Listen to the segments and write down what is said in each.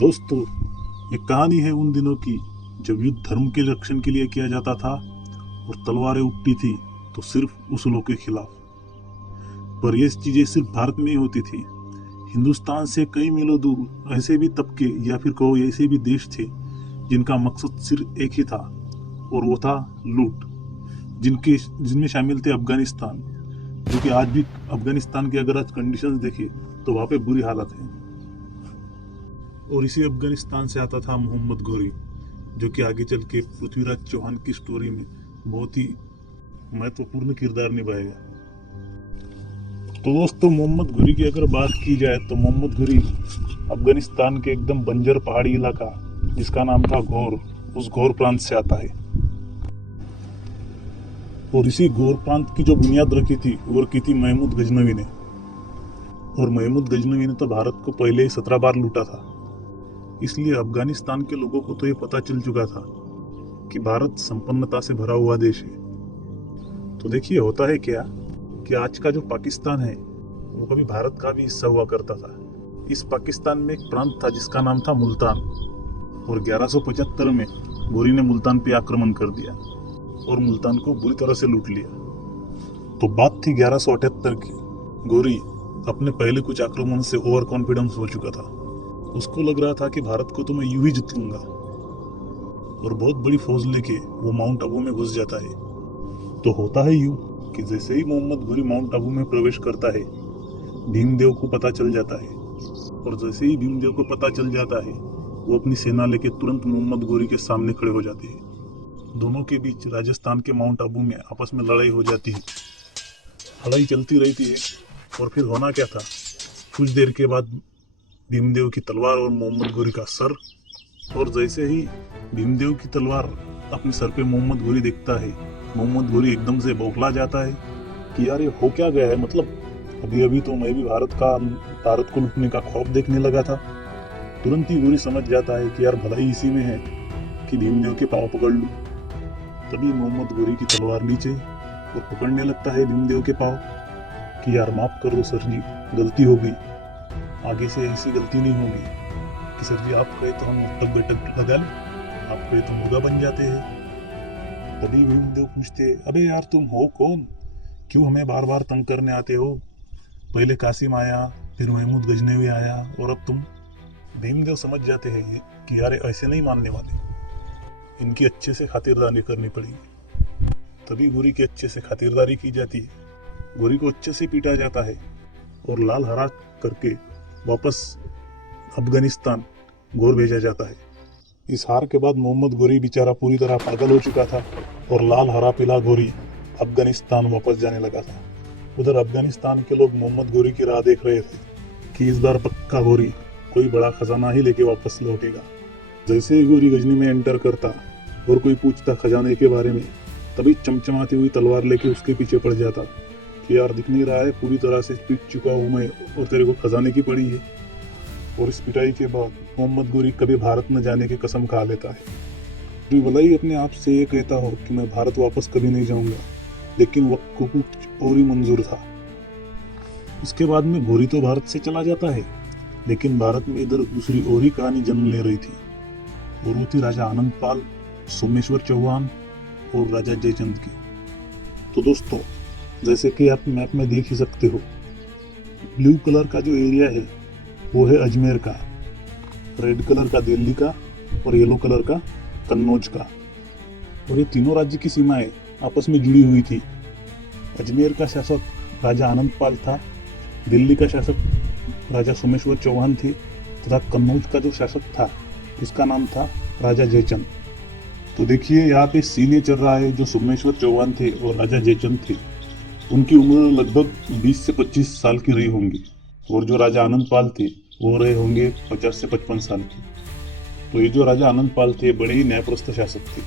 दोस्तों, ये कहानी है उन दिनों की जब युद्ध धर्म के रक्षण के लिए किया जाता था और तलवारें उठती थी तो सिर्फ उस लोग के खिलाफ। पर ये चीजें सिर्फ भारत में ही होती थी। हिंदुस्तान से कई मीलों दूर ऐसे भी तबके या फिर कहो ऐसे भी देश थे जिनका मकसद सिर्फ एक ही था, और वो था लूट। जिनमें शामिल थे अफगानिस्तान, जो कि आज भी अफगानिस्तान की अगर आज कंडीशंस देखें तो वहाँ पे बुरी हालत है। और इसी अफगानिस्तान से आता था मोहम्मद घोरी, जो कि आगे चल के पृथ्वीराज चौहान की स्टोरी में बहुत ही महत्वपूर्ण किरदार निभाएगा। तो दोस्तों, मोहम्मद घोरी की अगर बात की जाए तो मोहम्मद घोरी अफगानिस्तान के एकदम बंजर पहाड़ी इलाका जिसका नाम था घोर, उस घोर प्रांत से आता है। और इसी घोर प्रांत की जो बुनियाद रखी थी वो रखी थी महमूद गजनवी ने। और महमूद गजनवी ने तो भारत को पहले ही 17 बार लूटा था, इसलिए अफगानिस्तान के लोगों को तो ये पता चल चुका था कि भारत संपन्नता से भरा हुआ देश है। तो देखिए, होता है क्या कि आज का जो पाकिस्तान है वो कभी भारत का भी हिस्सा हुआ करता था। इस पाकिस्तान में एक प्रांत था जिसका नाम था मुल्तान, और 1175 में घोरी ने मुल्तान पे आक्रमण कर दिया और मुल्तान को बुरी तरह से लूट लिया। तो बात थी 1178 की। घोरी अपने पहले कुछ आक्रमण से ओवर कॉन्फिडेंस हो चुका था। उसको लग रहा था कि भारत को तो मैं यूं ही जीत लूंगा, और बहुत बड़ी फौज लेके वो माउंट आबू में घुस जाता है। तो होता है यूं कि जैसे ही मोहम्मद घोरी माउंट आबू में प्रवेश करता है, भीमदेव को पता चल जाता है। और जैसे ही भीमदेव को पता चल जाता है, वो अपनी सेना लेके तुरंत मोहम्मद घोरी के सामने खड़े हो जाते हैं। दोनों के बीच राजस्थान के माउंट आबू में आपस में लड़ाई हो जाती है। लड़ाई चलती रहती है, और फिर होना क्या था, कुछ देर के बाद भीमदेव की तलवार और मोहम्मद घोरी का सर। और जैसे ही भीमदेव की तलवार अपने सर पे मोहम्मद घोरी देखता है, मोहम्मद घोरी एकदम से बौखला जाता है कि यार ये हो क्या गया है। मतलब अभी अभी तो मैं भी भारत को लूटने का खौफ देखने लगा था। तुरंत ही घोरी समझ जाता है कि यार भलाई इसी में है कि भीमदेव के पांव पकड़ लूं। तभी मोहम्मद घोरी की तलवार नीचे और पकड़ने लगता है भीमदेव के पांव कि यार माफ कर दो सर जी, गलती हो गई, आगे से ऐसी गलती नहीं होगी। कि सर जी, आप कहे तो हम तब बैठक लगा लें, आप कहे तो मुर्गा बन जाते हैं। तभी भीमदेव पूछते, अबे यार तुम हो कौन, क्यों हमें बार बार तंग करने आते हो? पहले कासिम आया, फिर महमूद गजनवी आया, और अब तुम। भीमदेव समझ जाते हैं कि यार ऐसे नहीं मानने वाले, इनकी अच्छे से खातिरदारी करनी पड़ेगी। तभी घोरी की अच्छे से खातिरदारी की जाती है। घोरी को अच्छे से पीटा जाता है और लाल हरा करके वापस अफगानिस्तान घोर भेजा जाता है। इस हार के बाद मोहम्मद घोरी बेचारा पूरी तरह पागल हो चुका था, और लाल हरा पीला घोरी अफगानिस्तान वापस जाने लगा था। उधर अफगानिस्तान के लोग मोहम्मद घोरी की राह देख रहे थे कि इस बार पक्का घोरी कोई बड़ा खजाना ही लेके वापस लौटेगा। जैसे ही घोरी गजनी में एंटर करता और कोई पूछता खजाने के बारे में, तभी चमचमाती हुई तलवार लेके उसके पीछे पड़ जाता कि यार दिख नहीं रहा है, पूरी तरह से पीट चुका हूँ मैं और तेरे को खजाने की पड़ी है। और इस पिटाई के बाद मोहम्मद घोरी कभी भारत न जाने की कसम खा लेता है। जो भले ही अपने आप से ये कहता हो कि मैं भारत वापस कभी नहीं जाऊंगा, लेकिन वक्त को कुछ और ही मंजूर था। इसके बाद में घोरी तो भारत से चला जाता है, लेकिन भारत में इधर दूसरी और ही कहानी जन्म ले रही थी, और वो थी राजा आनंद पाल, सोमेश्वर चौहान और राजा जयचंद की। तो दोस्तों, जैसे कि आप मैप में देख ही सकते हो, ब्लू कलर का जो एरिया है वो है अजमेर का, रेड कलर का दिल्ली का, और येलो कलर का कन्नौज का। और ये तीनों राज्य की सीमाएं आपस में जुड़ी हुई थी। अजमेर का शासक राजा आनंद पाल था, दिल्ली का शासक राजा सोमेश्वर चौहान थे, तथा कन्नौज का जो शासक था उसका नाम था राजा जयचंद। तो देखिए, यहाँ पे सीन ये चल रहा है, जो सोमेश्वर चौहान थे और राजा जयचंद थे, उनकी उम्र लगभग 20 से 25 साल की रही होंगी, और जो राजा आनंद पाल थे वो रहे होंगे 50 से 55 साल के। तो ये जो राजा आनंद पाल थे बड़े ही न्यायप्रस्थ शासक थे।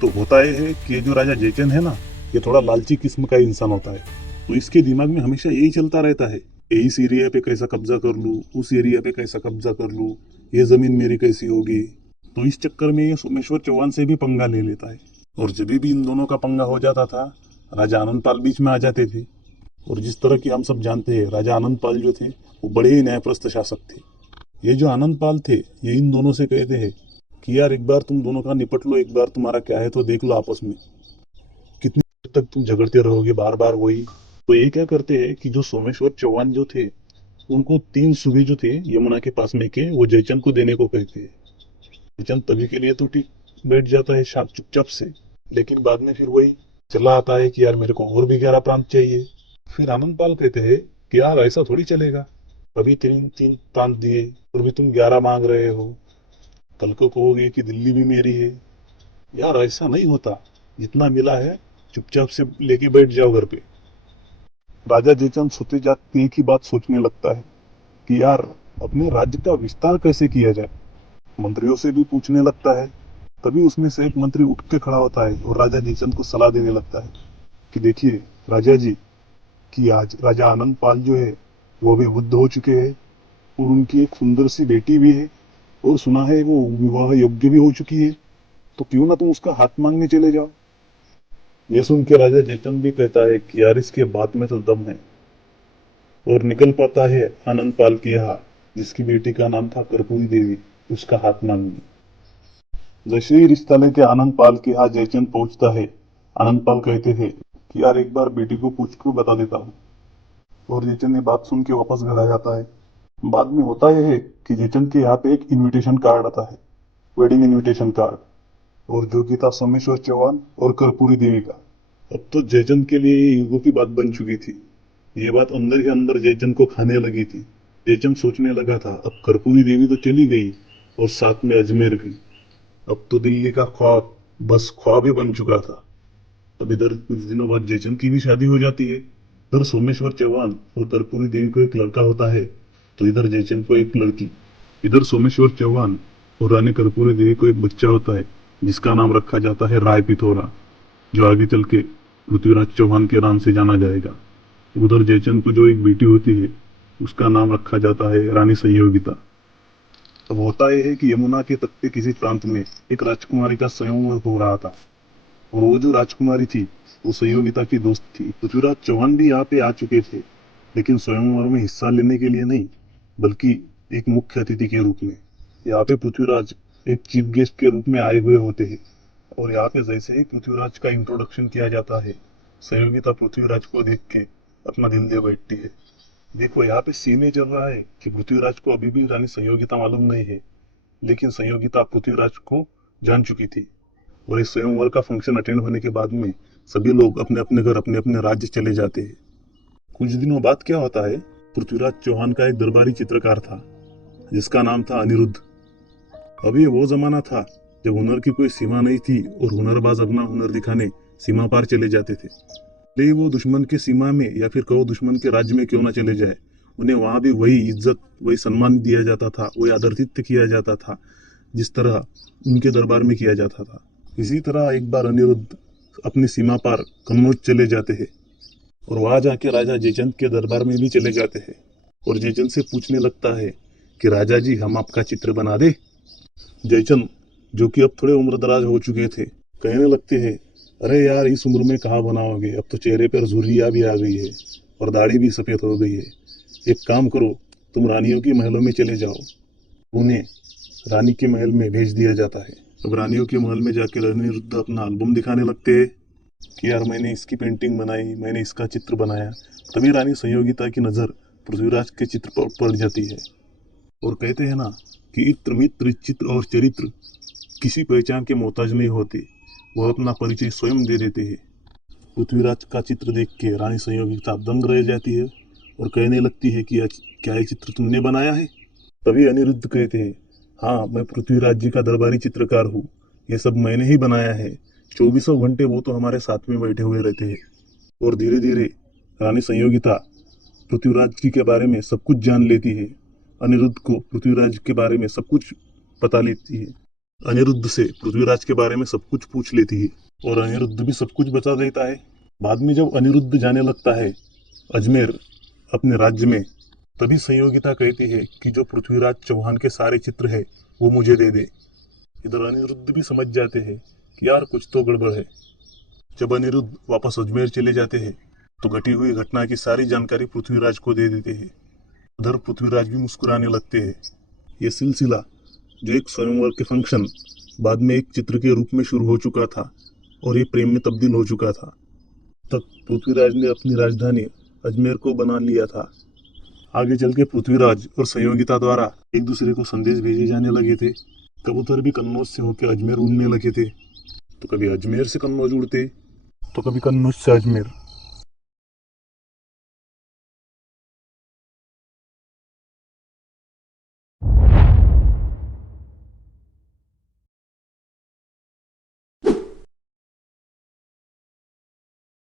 तो होता यह है कि ये जो राजा जयचंद है ना, ये थोड़ा लालची किस्म का इंसान होता है। तो इसके दिमाग में हमेशा यही चलता रहता है, इस एरिया पे कैसा कब्जा कर लूँ, उस एरिया पे कैसा कब्जा कर लूँ, ये जमीन मेरी कैसी होगी। तो इस चक्कर में ये सोमेश्वर चौहान से भी पंगा ले लेता है। और जब भी इन दोनों का पंगा हो जाता था, राजा आनंद पाल बीच में आ जाते थे। और जिस तरह की हम सब जानते हैं, राजा आनंद पाल जो थे वो बड़े ही न्यायप्रस्थ शासक थे। ये जो आनंद पाल थे, ये इन दोनों से कहते हैं कि यार एक बार तुम दोनों का निपट लो, एक बार तुम्हारा क्या है तो देख लो आपस में, कितनी देर तक तुम झगड़ते रहोगे बार बार वही। तो ये क्या करते हैं कि जो सोमेश्वर चौहान जो थे, उनको 3 सूबे जो थे यमुना के पास में के, वो जयचंद को देने को कहते हैं। जयचंद तभी के लिए तो ठीक बैठ जाता है चुपचाप से, लेकिन बाद में फिर वही चला आता है कि यार मेरे को और भी 11 प्रांत चाहिए। फिर आनंद पाल कहते हैं कि यार ऐसा थोड़ी चलेगा, अभी 3 3 प्रांत दिए और भी तुम 11 मांग रहे हो, कल को कहोगे कि दिल्ली भी मेरी है। यार ऐसा नहीं होता, जितना मिला है चुपचाप से लेके बैठ जाओ घर पे। राजा जयचंद सोते जाते एक ही बात सोचने लगता है कि यार अपने राज्य का विस्तार कैसे किया जाए। मंत्रियों से भी पूछने लगता है। तभी उसमें से एक मंत्री उठ के खड़ा होता है और राजा जयचंद को सलाह देने लगता है कि देखिए राजा जी, कि आज राजा आनंद पाल जो है वो भी बुद्ध हो चुके हैं और उनकी एक सुंदर सी बेटी भी है, और सुना है वो विवाह योग्य भी हो चुकी है, तो क्यों ना तुम उसका हाथ मांगने चले जाओ। ये सुन के राजा जयचंद भी कहता है कि यार इसके बात में तो दम है, और निकल पाता है आनंद पाल के यहाँ, जिसकी बेटी का नाम था कर्पूरी देवी, उसका हाथ मांगने। जैसे ही रिश्ता लेके आनंद पाल के यहाँ जयचंद पहुंचता है, आनंद पाल कहते थे कि यार एक बार बेटी को पूछ के बता देता हूँ, और जयचंद ने बात सुन के वापस घर आ जाता है। बाद में होता यह है कि जयचंद के यहाँ पे एक इनविटेशन कार्ड आता है, वेडिंग इनविटेशन कार्ड, और जो कि था सोमेश्वर चौहान और कर्पूरी देवी का। अब तो जयचंद के लिए ये ईगो की बात बन चुकी थी, ये बात अंदर ही अंदर जयचंद को खाने लगी थी। जयचंद सोचने लगा था अब कर्पूरी देवी तो चली गई, और साथ में अजमेर भी, अब तो दिल्ली का ख्वाब बस ख्वाब ही बन चुका था। अब इधर कुछ दिनों बाद जयचंद की भी शादी हो जाती है। इधर सोमेश्वर चौहान और कर्पूरी देवी को एक लड़का होता है, तो इधर जयचंद को एक लड़की। इधर सोमेश्वर चौहान और रानी कर्पूरी देवी को एक बच्चा होता है, जिसका नाम रखा जाता है राय पिथौरा, जो आगे चल के पृथ्वीराज चौहान के नाम से जाना जाएगा। उधर जयचंद को जो एक बेटी होती है, उसका नाम रखा जाता है रानी संयोगिता। अब होता यह है कि यमुना के तट के किसी प्रांत में एक राजकुमारी का स्वयंवर हो रहा था, और वो जो राजकुमारी थी वो संयोगिता की दोस्त थी। पृथ्वीराज चौहान भी यहाँ पे आ चुके थे, लेकिन स्वयंवर में हिस्सा लेने के लिए नहीं, बल्कि एक मुख्य अतिथि के रूप में। यहाँ पे पृथ्वीराज एक चीफ गेस्ट के रूप में आए हुए होते हैं, और यहाँ पे जैसे ही पृथ्वीराज का इंट्रोडक्शन किया जाता है, संयोगिता पृथ्वीराज को देख के अपना दिल दे बैठती है। देखो यहाँ पे सीन ये चल रहा है कि पृथ्वीराज को अभी भी रानी संयोगिता मालूम नहीं है, लेकिन संयोगिता पृथ्वीराज को जान चुकी थी। और इस स्वयंवर का फंक्शन अटेंड होने के बाद में सभी लोग अपने अपने घर अपने अपने राज्य चले जाते हैं। कुछ दिनों बाद क्या होता है, पृथ्वीराज चौहान का एक दरबारी चित्रकार था, जिसका नाम था अनिरुद्ध। अभी वो जमाना था जब हुनर की कोई सीमा नहीं थी, और हुनरबाज अपना हुनर दिखाने सीमा पार चले जाते थे। ले वो दुश्मन के सीमा में या फिर कहो दुश्मन के राज्य में क्यों ना चले जाए, उन्हें वहां भी वही इज्जत वही सम्मान दिया जाता था, वही आदरातिथ्य किया जाता था, जिस तरह उनके दरबार में किया जाता था। इसी तरह एक बार अनिरुद्ध अपनी सीमा पार कन्नौज चले जाते हैं, और वहां जाके राजा जयचंद के दरबार में भी चले जाते हैं, और जयचंद से पूछने लगता है कि राजा जी हम आपका चित्र बना दे। जयचंद, जो कि अब थोड़े उम्रदराज हो चुके थे, कहने लगते हैं अरे यार इस उम्र में कहाँ बनाओगे, अब तो चेहरे पर झुर्रियाँ भी आ गई है और दाढ़ी भी सफेद हो गई है। एक काम करो, तुम रानियों के महलों में चले जाओ। उन्हें रानी के महल में भेज दिया जाता है। अब रानियों के महल में जाकर अनिरुद्ध अपना एल्बम दिखाने लगते हैं कि यार मैंने इसकी पेंटिंग बनाई, मैंने इसका चित्र बनाया। तभी रानी संयोगिता की नजर पृथ्वीराज के चित्र पर पड़ जाती है, और कहते हैं ना कि इत्र मित्र चित्र और चरित्र किसी पहचान के मोहताज नहीं होते, वह अपना परिचय स्वयं दे देते हैं। पृथ्वीराज का चित्र देख के रानी संयोगिता दंग रह जाती है, और कहने लगती है कि क्या ये चित्र तुमने बनाया है। तभी अनिरुद्ध कहते हैं हाँ, मैं पृथ्वीराज जी का दरबारी चित्रकार हूँ, ये सब मैंने ही बनाया है। 24 घंटे वो तो हमारे साथ में बैठे हुए रहते हैं। और धीरे धीरे रानी संयोगिता पृथ्वीराज जी के बारे में सब कुछ जान लेती है। अनिरुद्ध को पृथ्वीराज के बारे में सब कुछ पता लेती है, अनिरुद्ध से पृथ्वीराज के बारे में सब कुछ पूछ लेती है, और अनिरुद्ध भी सब कुछ बता देता है। बाद में जब अनिरुद्ध जाने लगता है अजमेर अपने राज्य में, तभी संयोगिता कहती है कि जो पृथ्वीराज चौहान के सारे चित्र है वो मुझे दे दे। इधर अनिरुद्ध भी समझ जाते हैं कि यार कुछ तो गड़बड़ है। जब अनिरुद्ध वापस अजमेर चले जाते हैं, तो घटी हुई घटना की सारी जानकारी पृथ्वीराज को दे देते हैं। उधर पृथ्वीराज भी मुस्कुराने लगते हैं। ये सिलसिला, जो एक स्वयंवर के फंक्शन, बाद में एक चित्र के रूप में शुरू हो चुका था और ये प्रेम में तब्दील हो चुका था। तब पृथ्वीराज ने अपनी राजधानी अजमेर को बना लिया था। आगे चल के पृथ्वीराज और संयोगिता द्वारा एक दूसरे को संदेश भेजे जाने लगे थे। कबूतर भी कन्नौज से होकर अजमेर उड़ने लगे थे। तो कभी अजमेर से कन्नौज उड़ते, तो कभी कन्नौज से अजमेर।